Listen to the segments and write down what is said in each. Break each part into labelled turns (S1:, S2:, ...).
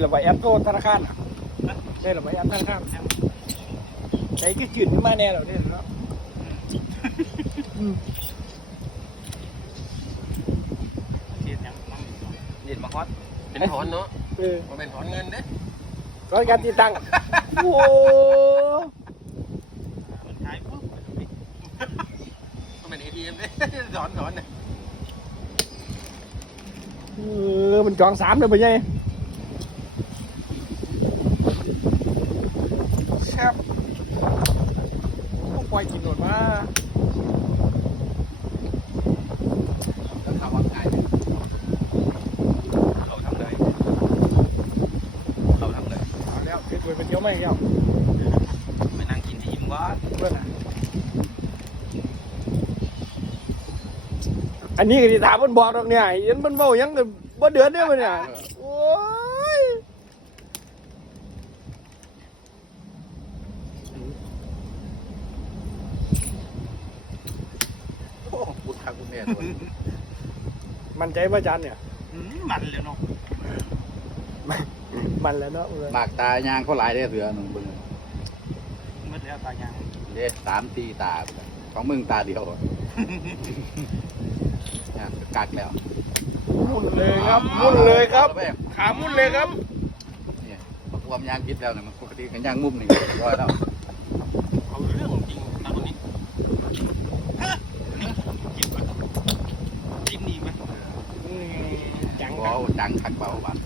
S1: หรือว่าแอปโทรธนาคารอะได้หรือว่าแอปธนาคารใจก็จืดขึ้นมาแน่แล้วเนี่ยเนาะอืม
S2: เทียนยังนั่งอยู่
S3: เย็นมาฮอตเป็นถอนเนาะ
S1: เออ
S3: มันเป็นถอนเงินเด้
S1: ร้อยการติดตั้งโอ้
S2: มันขายปุ๊บ
S3: มันเป็น ATM เด้ถอนถอนเนี่ย
S1: เออมันจองสามเลยไปยัยแซ่บพวกปล่ อยกินหนวดมา
S3: แล้วข่าวว่าไก่เราทำเลยเราทำเลย
S1: เอาแล้วคือตัวเป็นเยอะมากแล้ว
S3: ไปนั่งกินที่ยิ้มว่า
S1: เพื่อนอะอันนี้ก็ที่ถามมันบอกตรงเนี่ยเห็นมันเมาหยังกันบ่เดือดเนี่ยมันเนี่ยโอ้ย
S3: โอ้พูดทางคุณ แม่ด้วย
S1: มันใจว่าจันเนี่ย
S2: อืมมันเลยเนาะ
S1: มันแล้วเนาะเออ
S4: บากตายางเขาหลายได้อเสือหนึ่งเบึง
S2: มันแล้วตายยัง
S4: เด้สามตีตาของมึงตาเดียวเนี่ยกักแล้ว
S1: มุ่นเลยครับมุ่นเลยครับ
S4: อาแล้วแม่
S1: ขามุ่นเลยครับ
S4: เนี่ยประความยางพิษแล้วเนี่ยมันปกติกันยางมุมนี่ร้อยแล้ว
S3: เอาเรื่องจริงนะคนนี้
S2: กินไปจิ้มนี่มั้ย
S1: อืมจัง
S4: ว้าวจังคักเบาบาด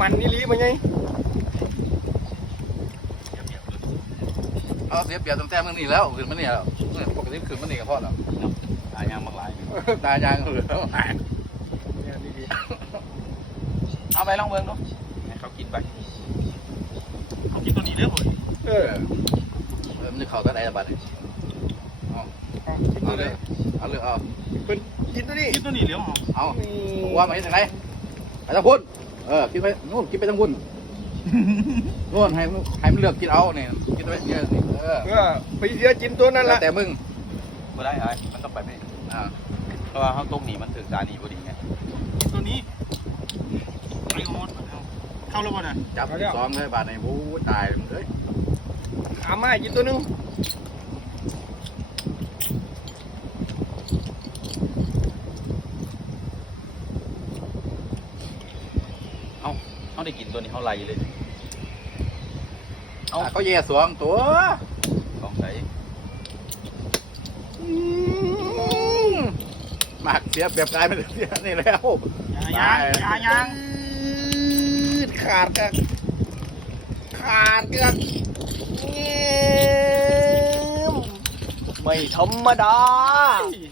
S1: มันนี่ลีมันไง
S4: เอาเสียเปรียบตั้งแต่มึงนี่แล้วขึ้นมาเนี่ยแล้วเนี่ยปกติขึ้นมานี่กับพ่อแล้ว
S3: ตายยังบางหลาย
S4: ตายางเหลือแล้วหาย
S1: เนี่ยดี
S3: เอาไปลองเบิ่งเนาะให้เขากินไป
S2: เขากินตัวนี้เลยเว้ย
S1: ๆเอ
S4: เอ
S1: อ
S4: อเออมันจะเข้าตาไหนละบาดเนี่ย เอา
S1: เอากิน
S4: เอา
S1: ตัว
S4: เล
S1: เลยย
S4: เอาเลยเอา
S1: เป็นกินตัวนี้
S2: กินตัวนี้เหลียวหอม
S4: เอาว่ามาที่ไหนไปทางพุ่นเออ กินไปนู่นกินไปทางพุ่นนู่นให้มันให้มันเลือกกินเอาเนี่ยกินไปเนี่ยนี่เออ
S1: เออไปเสียกินตัวนั่น
S4: แล้
S1: ละ
S4: วแต่มึง
S3: บ่ได้ไอ้มันต้องไปไม่
S4: อ่า
S3: เพราะว่าเขาตรงนี้มันถึงสานีพอดีไง
S2: กินตัวนี้ไอโอ๊ตเข้าแล้วป่ะเนี่ย
S4: จับสองเลยบาทในผู้ตายมึงเอ้ย
S1: อามากินตัวหนึง
S3: เอาเขาได้กินตัวนี้เขาไล่เลย
S4: เอาเขาแย่สองตัว
S3: ของใส่
S4: หมากเสียเปรียบกายไม่เสียนี่แล้ว
S2: ยางยางยาง
S1: อืดขาดกันขาดกันเงี้ยไม่ธรรมดา
S2: ย